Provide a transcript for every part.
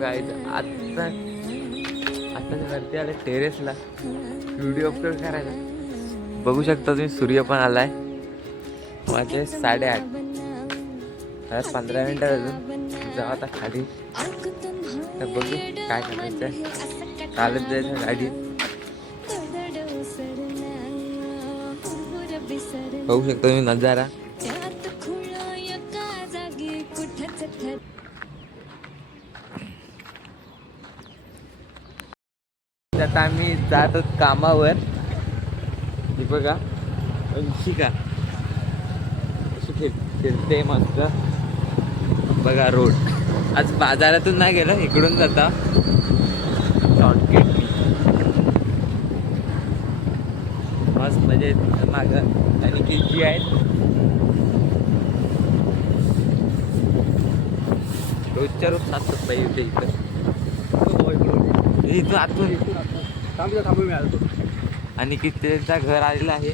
Guys आता वरती आले टेरेसला व्हिडिओ अपलोड करायला. बघू शकता तुम्ही, सूर्य पण आलाय. माझे 8:30. 15 मिनिटं अजून जाऊ आता खाली. तर बघू काय करायचं. चालत जायचं गाडी. बघू शकता तुम्ही नजारा. आता आम्ही जात आहोत कामावर. हे बघा का फिरते मस्त. बघा रोड. आज बाजारातून नाही गेलं, इकडून जाता शॉर्टकट. मस्त म्हणजे मागं आणि किती आहेत. रोजच्या रोज 7 पाहिजे इथं. इथं आतून थांबू मी आलो. आणि कितीचा घर आलेलं आहे.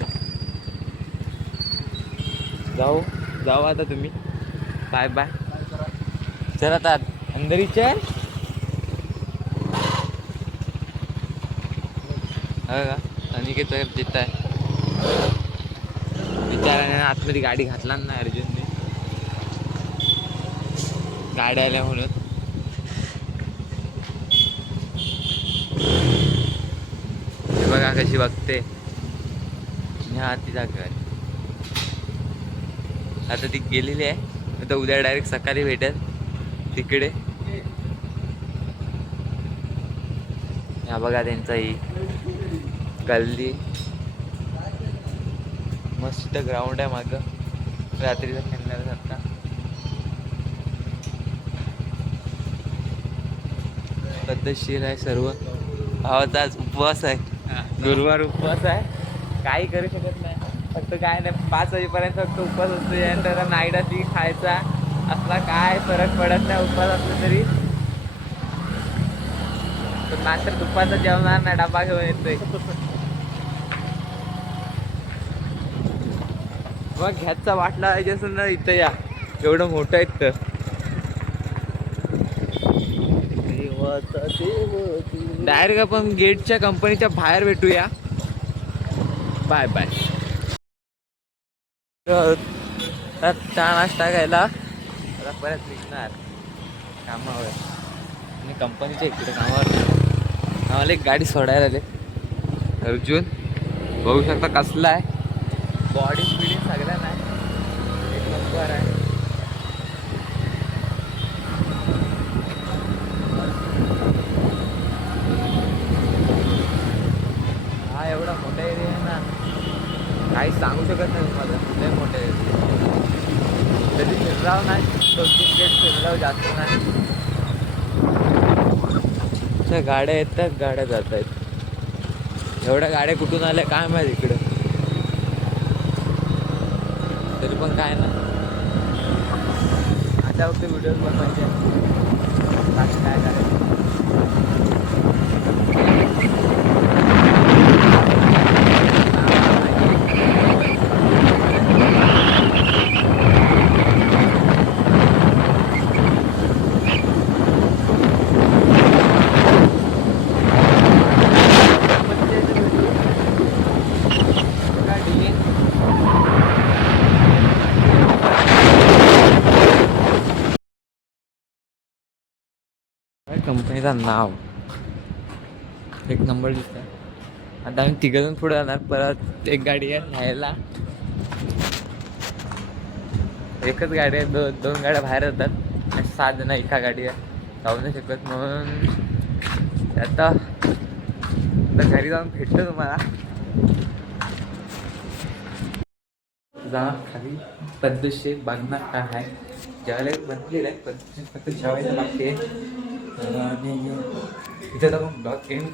जाऊ आता तुम्ही. Bye bye. चल आता अंदर चल. का आणि किती देत आहे बिचाराने आतमध्ये गाडी घातला ना अर्जुनने. गाड्या आल्या म्हणून. बघा कशी बघते. हा तिचा घर. आता ती गेलेली आहे. आता उद्या डायरेक्ट सकाळी भेटेल तिकडे. हा बघा त्यांचा ही गल्ली. मस्त ग्राउंड आहे मागं रात्रीचा खेळण्यासारखा. पद्धतशीर आहे सर्व. भावाचा आज उपवास आहे. गुरुवार उपवास आहे. काही करू शकत नाही. फक्त काय नाही 5 वाजेपर्यंत फक्त उपवास असतो. यानंतर नाईडा ती खायचा असला काय फरक पडत नाही उपवास असला तरी. पण मात्र दुपारचा जेवणार नाही, डबा घेऊन येतोय. मग घ्याचा वाटला पाहिजे असून ना इथं या. एवढं मोठं आहे तर. डायरेक्ट आपण गेटच्या कंपनीच्या बाहेर भेटूया. Bye bye. तर चहा नाश्ता घ्यायला आता परत निघणार कामावर. आणि कंपनीच्या इकडे कामावर आम्हाला एक गाडी सोडायला आले अर्जुन. बघू शकता कसला आहे. बॉडी स्पीडिंग सगळ्या नाही. एक नंबर आहे. हा एवढा मोठा एरिया आहे ना, काही सांगू शकत नाही तुम्हाला. लय मोठा एरिया. कधी फिरराव नाही. 2-3 गेट फिरराव जास्त नाही. गाड्या येतात गाड्या जात आहेत. एवढ्या गाड्या कुठून आल्या काय माहिती इकडं. तरी पण काय ना आता फक्त व्हिडिओज बनवायचे. बाकी काय करायचं. कंपनीचं नाव एक नंबर दिसत आहे. आता आम्ही 3 जण पुढे जाणार. परत एक गाडी आहे न्यायला. एकच गाडी आहे. 2 गाड्या बाहेर जातात. 7 जण एका गाडी आहे. जाऊ नाही शकत म्हणून आता घरी जाऊन भेटतो तुम्हाला. जा खाली पद्धतशीर बघणार काय आहे. जेवायला बनलेलं आहे. पद्धतशीर फक्त जेवायला लागते. आणि इथं जाऊन ब्लॉग एंड